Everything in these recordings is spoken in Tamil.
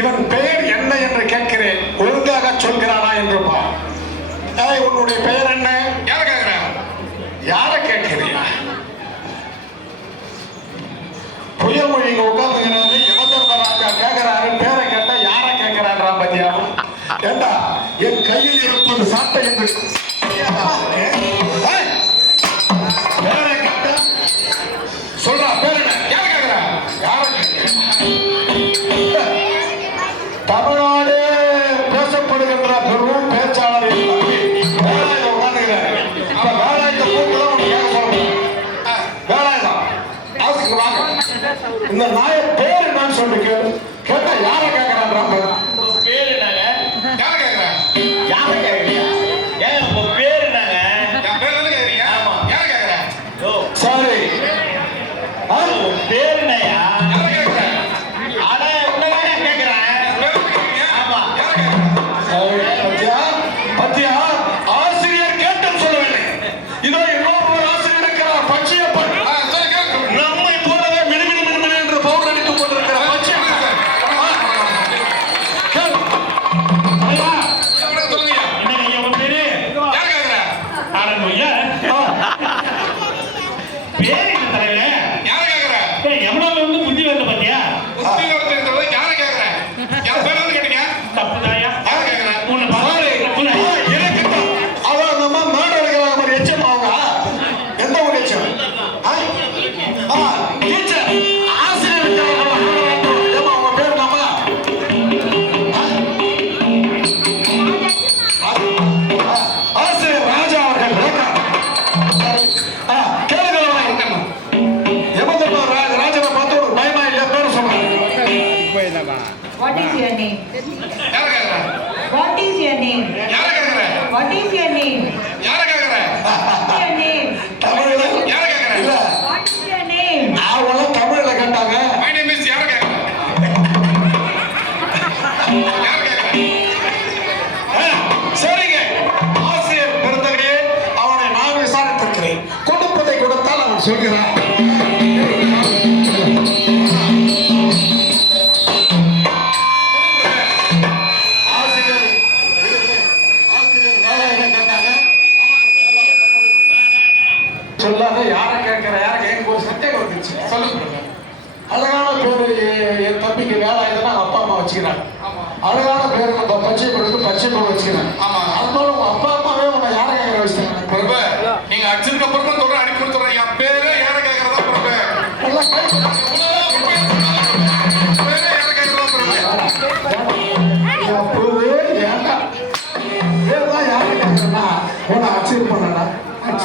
இவன் பெயர் என்ன என்று கேட்கிறேன், ஒழுங்காக சொல்கிறானா என்று பார். உன்னுடைய பெயர் என்ன? யார கேக்குற? யார கேட்கிறியா? புயல்மொழி இங்க உட்கார்ந்துங்கிறது யமதர்மராஜா கேட்கிறாரு, பேரை கேட்டா யார கேட்கிறான்றா பத்தியா? ஏண்டா என் கையில் இருப்பது சாட்டை என்று பேரை கேட்ட சொல்றா, பேர் என்ன? யார கேட்கிற? யார தமிழ்நாடு பேசப்படுகின்ற பெரும் பேச்சாளர் வேலாயுத உட்கார்ந்துக்கிறாரு. அப்ப வேலாயுத வேலாயுதம் ஆசுக்கு வாங்க. இந்த நாய பேர் என்னன்னு சொல்லி கேட்டா யார கேட்கிறான்? பேர் என்னங்க? யார கேக்குற? யார கேக்குறீங்க? ஏன் உங்க பேர் என்னங்க? என் பேர் தானே கேக்குறீங்க? ஆமா. யார கேக்குற? ஓ சரி, பேர் என்னயா? யார கேக்குற? அட உன்னதானே கேக்குறேன். பேர் கேக்குறீங்க? ஆமா. யார கேக்குற? பத்தியா பத்தியா ஆசிரியர் கேட்டேன்னு சொல்லவில்லை. இதோ இன்னொரு ஆசிரியர் இருக்கிறார், பச்சையப்பன். சரி கேக்கு. நம்மை போலவே மினுமினு மினுமினு என்று பவுடர் அடித்துக் கொண்டிருக்கிறார் பச்சையப்பன். கேள். ஐயா, சொல்லுங்க. என்னங்க உங்க பேரு? யார கேக்குற? ஆரம்பிங்க. பேரு என்ன தலைவரே? யார கேக்குற? ஏய், எவ்வளவு வந்து புத்தி வந்து பாத்தியா? புத்தி வரதுன்றது யார கேக்குற? என் பேர் வந்து கேட்டீங்க? தப்புதாயா? யார கேக்குற? உன்னை சாரி, எனக்கு தான். அதான் நம்ம மேடை இருக்கிறாங்க மாதிரி எச்சம் அவங்க. எந்த ஒரு எச்சம்? டீச்சர், ஆசிரியர் இருக்கிறாங்க. ஏமா அவங்க பேர் நம்ம? ஆசிரியர் ராஜா அவர்கள். கேளுங்க, எமதர்மா ராஜனை பார்த்து ஒரு பயமா இல்லையா? பேர் சொல்றாங்க. What is your name? யார கேக்குற? What is your name? யார கேக்குற? What is your name? யார கேக்குற? What's your name? தமிழ்ல யார கேக்குற? இல்ல, What is your name? அவங்களும் தமிழ்ல கேட்டாங்க. My name is யார கேக்குற? யார கேக்குற? சரிங்க, ஆசிரியர் பெருந்தகே, அவனை நான் விசாரித்திருக்கிறேன். கொடுப்பதை கொடுத்தால் அவன் சொல்கிறான். ஆசிரியர் வேலையில கேட்டாங்க. சொல்லாத யார கேட்கிற யார எனக்கு ஒரு சந்தேகம் வந்துச்சு. சொல்லுங்க. அழகான பேரு என் தம்பிக்கு வேலாயுதனா அப்பா அம்மா வச்சுக்கிறாங்க. அழகான பேரு நம்ம பச்சை பொழுது பச்சை பொருள் வச்சுக்கிறாங்க. ஆமா. அதனால உங்க அப்பா அம்மாவே உன்னை யார கேட்கிற வச்சுட்டாங்க. பிரபு, நீங்க அடிச்சதுக்கு அப்புறம் தான் சொல்றேன், அடி கொடுத்துறேன். என் பேரு யார கேக்குறதா பிரபு? எல்லாம் கை பேரு யார கேக்குறதா பிரபு? அப்பவே ஏன்டா பேர்தான் யார கேட்கறா? உன்னை அச்சீவ் பண்ணடா.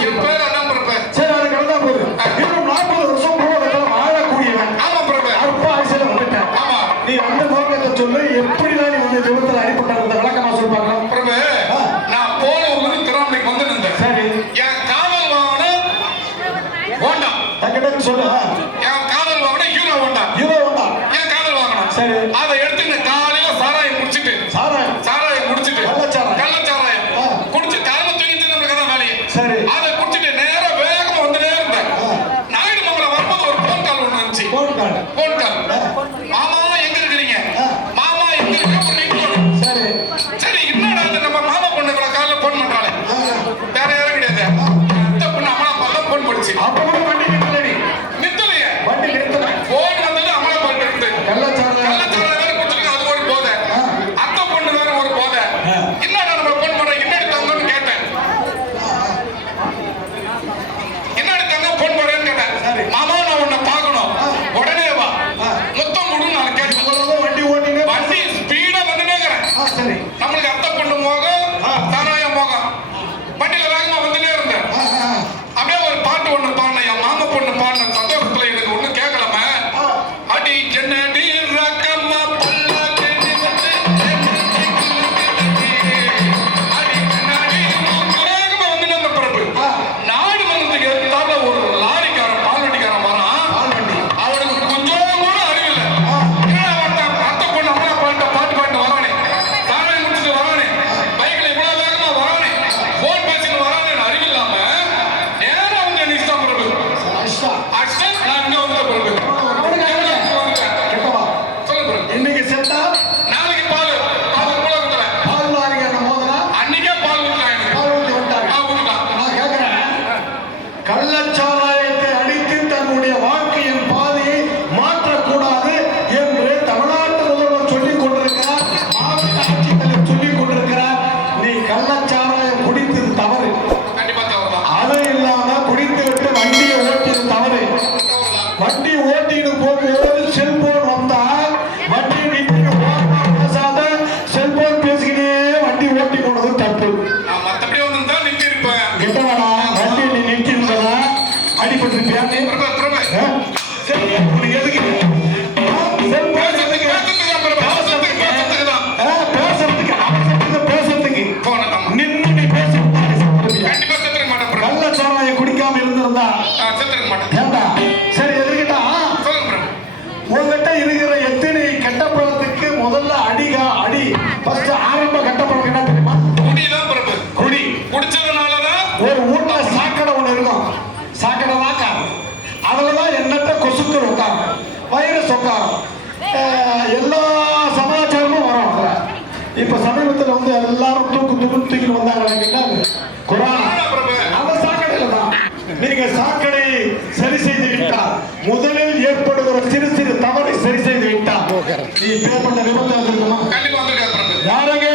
என் பேரு அதான் பிரபு. சரி, அது கிடந்தா போகுது. இன்னும் 40 வருஷம் பூலகத்தில் வாழக்கூடியவன். ஆமா பிரபு. அற்ப ஆயுசில வந்துட்டேன். ஆமா நீ வந்த நோக்கத்தை சொல்லு. எப்படிதான் நீ வந்து விபத்துல அடிப்பட்ட விளக்கமா சொல்லுவாங்க. பிரபு, நான் போன ஊருக்கு திருவண்ணாமலைக்கு வந்து நின்றேன். சரி, என் காதல் வாகனம் ஹோண்டா. தக்கிட்ட சொல்லு. என் காதல் வாகனம் ஹீரோ ஹோண்டா. ஹீரோ உண்டா? என் காதல் வாகனம். சரி, அதை எடுத்து நான் காலையில சாராயம் குடிச்சிட்டு சாராயம் குடிச்சிட்டு கள்ளச்சாராயம். கள்ளச்சாராயம் குடிச்சு காலையில தூங்கிட்டு நம்மளுக்கு தான் வேலையே. சரி, அதை குடிச்சிட்டு நேரா வேகமா வந்துட்டே இருந்தேன். நாயுடு மங்கலம் வரும்போது ஒரு போன் கால் ஒண்ணு வந்துச்சு. Phone card. Phone call. மாமா எங்க இருக்கிறீங்க? மாமா எங்க இருக்கிற ஒரு ரிங் போன். சரி, சரி, என்னடா இது நம்ம மாமா பொண்ணு இவ்வளவு காலைல போன் பண்றாளே. வேற யாரும் கிடையாது. இந்த பொண்ணு அம்மா அப்பா தான் போன் பண்ணிச்சு. அப்ப கூட வண்டி நிறுத்தலடி. நித்தலையே. வண்டி நிறுத்தல. போன் வந்தது அம்மா அப்பா இருந்து. கள்ளச்சாராயம். கள்ளச்சாராயம் வேற குடிச்சிருக்கு, அது ஒரு போதை. அத்தை பொண்ணு வேற ஒரு போதை. என்னடா நம்ம போன் பண்ற, என்னடி தங்கன்னு கேட்டேன். என்னடி தங்க போன் பண்றேன்னு கேட்டேன். மாமா நான் உன்னை பார்க்கணும், உடனே வா, மொத்தம் முழு நான் கேட்டேன். இவ்வளவு வண்டி ஓட்டினே. வண்டி ஸ்பீடா வந்துட்டே இருக்கிறேன். சரி, நம்மளுக்கு அத்தை பொண்ணு மோகம், சாராயம் மோகம். வண்டியில வேகமா வந்துட்டே இருந்தேன். அப்படியே ஒரு பாட்டு ஒண்ணு பாடினேன். குடிக்காம இருந்திருந்தா செத்துருக்க மாட்டேன். ஏண்டா சரி எதுக்கிட்டா சொல்லுங்க பிரபு. உங்ககிட்ட இருக்கிற எத்தனை கெட்ட பழத்துக்கு முதல்ல அடி ஃபர்ஸ்ட் ஆரம்ப கெட்ட பழம் என்ன தெரியுமா? குடிதான் பிரபு. குடி. குடிச்சதுனாலதான் ஒரு வீட்டுல சாக்கடை ஒண்ணு இருக்கும். சாக்கடை தான் காரணம். அதுலதான் எண்ணற்ற கொசுக்கள் உட்காரும், வைரஸ் உட்காரும், எல்லா சமாச்சாரமும் வரும். அதுல இப்ப சமீபத்துல வந்து எல்லாரும் தூக்கி வந்தாங்க. கொரோனா அந்த சாக்கடையில தான். நீங்க சாக்கடை சரி செய்து விட்டால், முதலில் ஏற்படுகிற சிறு சிறு தவறை சரி செய்து விட்டால், நீ பேர் பண்ண விபத்து வந்திருக்குமா? கண்டிப்பா வந்திருக்காது பிரபு. யாருங்க